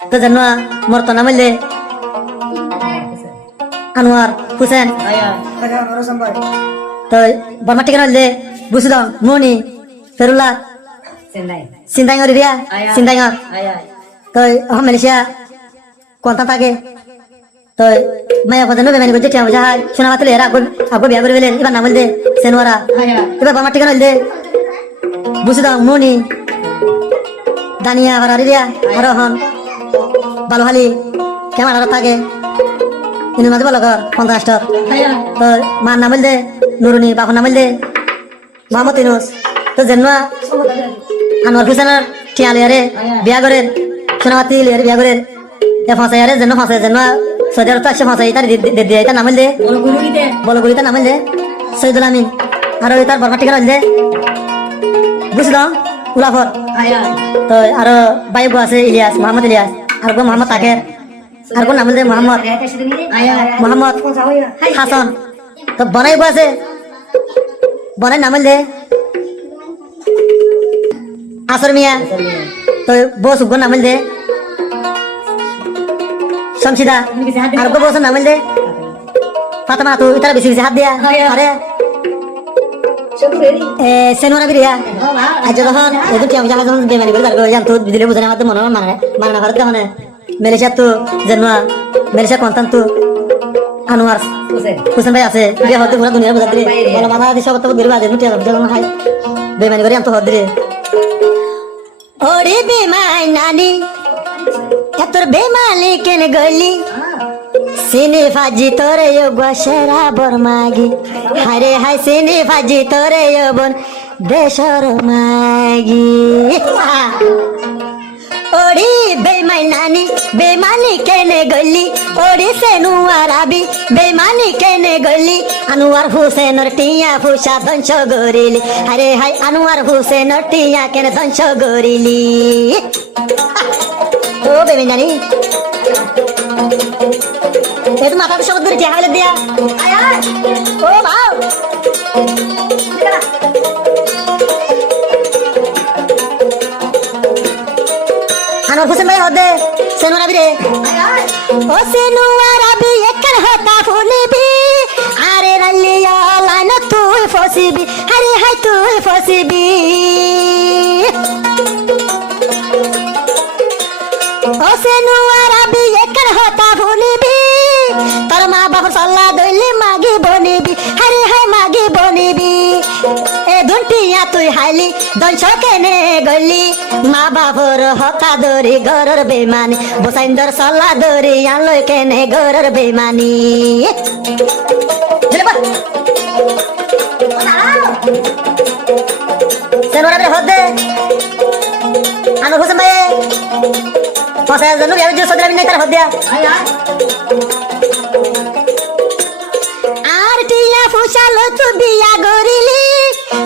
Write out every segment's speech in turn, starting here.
তো জানো মোর তো নাম হইলে আনোয়ার হুসেন। তো বর্মা ঠিকানা হইলে বুঝি দাও মনি ফেরুল্লাহ সিন্দাইঙর এরিয়া সিন্দাইঙর। তো মালয়েশিয়া কোনটা থাকে তো মায়া কথা নো বেমানি করছে টিয়া যাহাই শোনা মাতলে এরা আগো বিয়া করে বেলেন এবার নাম হইলে সেনওয়ারা। এবার বর্মা ঠিকানা হইলে বুঝি দাও মনি দানিয়া আর এরিয়া আরো হন বালুহালি কেমন আরো থাকে ইনি মাঝে বলো ঘর 50 তো মার নাম হইলে নুরুনি বাপর নাম হইলে মোহাম্মদ ইনুস। তো জেনুয়া আনোয়ার হুসেনের টিয়া লিয়ারে বিয়া করেন সোনামাতি লিয়ারে বিয়া করেন ফাঁসাই আরে যেন ফাঁসাই যেন সৌদি আরব তো আসছে ফাঁসাই তার দিয়ে তার নাম হইলে বলগুড়িতে নাম হইলে শহীদুল আমিন। আর ওই তার বর্মা ঠিকানা হইলে বুঝলাম উলাফর। তো আর বাইব আছে ইলিয়াস মোহাম্মদ ইলিয়াস আর মোহাম্মদ তাকের আর কোন নাম হইলে মোহাম্মদ হাসান। তো বনাইব আছে বনাই নাম হইলে আসর মিয়া। তো বস উগ্র নাম হইলে শমশিদা আর বস নাম হইলে ফাতেমা। তো ইতারা বেশি বেশি হাত দিয়া আরে সেনওয়ারা বিরিয়া আজ যখন এদুটি আমি যখন বেমানি করে তারপর জানতো দিলে বুঝানো আমার মনে মানে না ভারত মানে মালয়েশিয়া তো জেনুয়া মালয়েশিয়া কন্তান তো আনোয়ার হুসেন ভাই আছে বিয়া হতে পুরো দুনিয়া বুঝা দিলে বলো মাথা দিয়ে সব তো বেরবা দেন টিয়া যখন হাই বেমানি করে আনতো হদ দিলে ওরে বেমাই নানি এতর বেমালি কেন গলি সিনে ফাজি তোরে গোসরা বরমাগি হারে হাই সিনে ফাজি তোরে বোন দেশর মাগি ওড়ি বেমাই নানি বেমানি কেনে গলি ওড়ি সেনুয়ার আবি বেমানি কেনে গলি আনোয়ার হুসেনের টিয়া ফুসা ধ্বংস গরিলি হারে হাই আনোয়ার হুসেনের টিয়া কেনে ধ্বংস গরিলি। ও বেমাই নানি এত মাথা তো শব্দ করে টিয়া হলে দিয়া ও বাউ আনোয়ার হোসেন ভাই হদে সেনুয়ার আবি রে ও সেনুয়ার আবি একর হতা ফুলিবি আরে রালিয়া লাইন তুই ফসিবি আরে হাই তুই ফসিবি ও সেনুয়ার আবি একর হতা ফুলিবি তোর মা বাবার সল্লা দইলে মাগি বনিবি আরে হাই মাগি বনিবি এ দুটিয়া তুই হাইলি দংশ কেনে গলি মা বাবর হতা দরি গরর বেমানি বসাইন্দর সল্লা দরি আনলই কেনে গরর বেমানি। সেনুয়ার হদে আনোয়ার হোসেন ভাই ফসায় জন্য বিয়া যে সদরা বিনাই তার হদিয়া আর টিয়া ফুসালো তো বিয়া গরিলি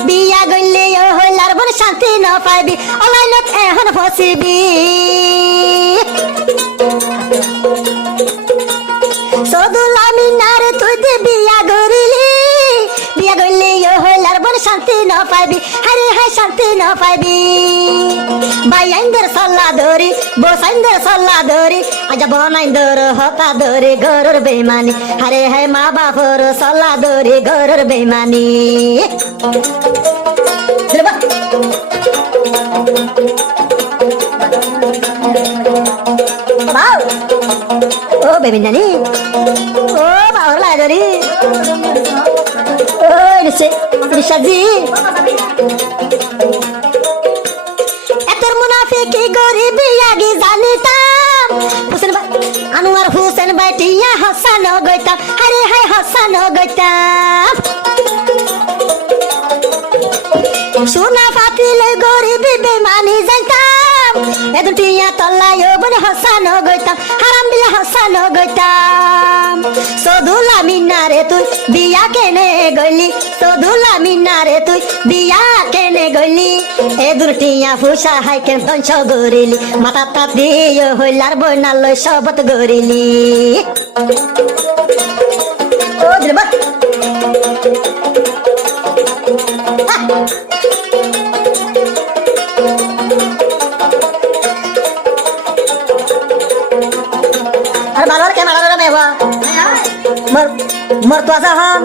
বিয়া গইলে ও হইলার বন শান্তি ন পাইবি অলাইনত এখন ফসিবি সদুল আমিনারে তুই দে বিয়া গরিলি বিয়া গইলে ও হইলার বন শান্তি ন পাইবি আরে হাই শান্তি ন পাইবি বাইন্দর সল্লা ধরি বসাইন্দর সল্লা ধরি আজ বনাইন্দর হতা ধরি গরর বেমানি আরে হাই মা বাপর সল্লা ধরি গরর বেমানি। ও বেবি জানি ও বাবার লাইব্রেরি ও রিসাজি এতর মুনাফিকি গরিবি আগে জানিতাম আনোয়ার হুসেন বাইটিয়া হাসান গইতাম আরে হাই হাসান গইতাম সোনা ফাতিলে গরিবি বেমানি জানতাম এ দুটিয়া তল্লায় বনে হাসান গইতাম হারাম বিলা হাসান গইতাম সদুলা মিনারে তুই বিয়া কেনে গলি সদুলা মিনারে তুই বিয়া কেনে গলি এ দুটিয়া ফুসা হাই কেন ধ্বংস গরিলি মাথা তাত দিয়ে হইলার বইনালয় সবত গরিলি। ও দিলবা আর ভালোর কে মারার মেবা মর তো আসা হাম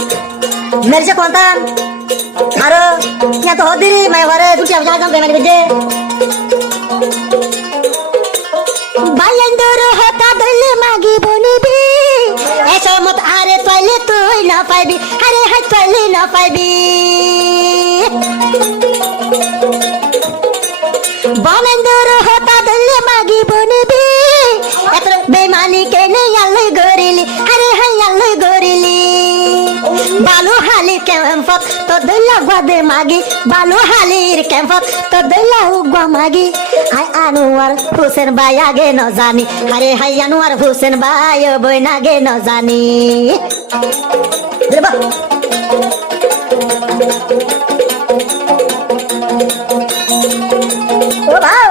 মেলছে কোনতান আর ইয়া তো হদিরি মেবারে দুটি আমি যাম বেমানি বিদে বাইন্দর হতা দলে মাগি বনিবি এসো মত আরে তোইলে তুই না পাইবি আরে হাই তোইলে না পাইবি বামেন্দর হতা দলে মাগি বনিবি এত বেমানি কেনে আলে গরিলি আরে হাই আলে গরিলি বালু হালির ক্যাম্পত তো দলা গাদে মাগি বালু হালির ক্যাম্পত তো দলা উগা মাগি আই আনোয়ার হোসেন ভাই আগে ন জানি আরে হাই আনোয়ার হোসেন ভাই বই নাগে ন জানি দেবা ও বাউ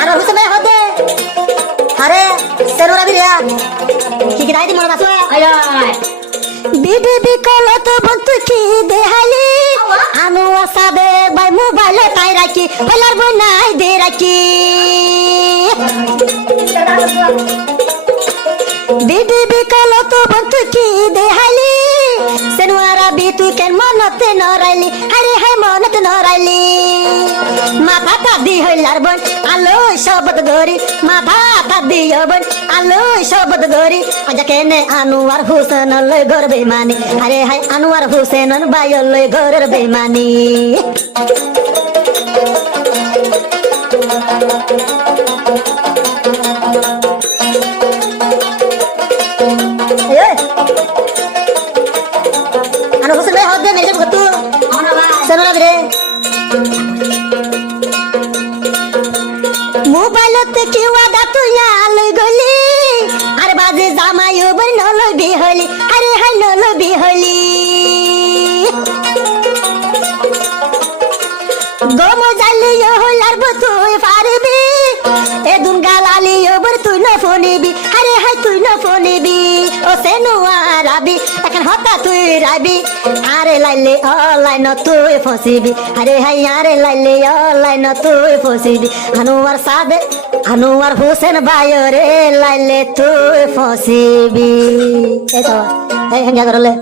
আর হোসেন ভাই হদে আরে সেনুরা বিরিয়া কি কি দাইদি মনে আছে আয় বিবি বিকল তো বন্ধু কি দেহালি আনু আসাবে বাই মোবাইলে তাই রাখি ফেলার বই নাই দে রাখি বিবি বিকল তো বন্ধু কি দেহালি সেনুয়ারা বি তুই কেন মনতে নরাইলি আরে হাই মনতে নরাইলি মাথা তাদি হইলার বন আলো শবত গরি মাথা তাদি বন আলো শবত গরি আজা কেনে আনোয়ার হোসেন লই গর বেমানি আরে হাই আনোয়ার হোসেন বাই লই গরের বেমানি আনো হোসেন ভাই হদে মেজে গতু সেনুরা বিরে মোবাইলতে কি ওয়াদা তুই আলই গলি আর বাজে জামাই ওবর নলই বিহলি আরে হাই নলই বিহলি গম জালি হলার তুই পারবি এ দুন গালালি ওবর তুই না ফোনিবি আরে হাই তুই না ফোনিবি ও সেনুয়া রাবি এখন হতা তুই রাবি আরে লাইলে অনলাইন তুই ফসিবি আরে হাই আরে লাইলে অনলাইন তুই ফসিবি আনোয়ার সাদে আনোয়ার হোসেন ভাই রে লাইলে তুই ফসিবি এই তো এই হ্যাঁ করলে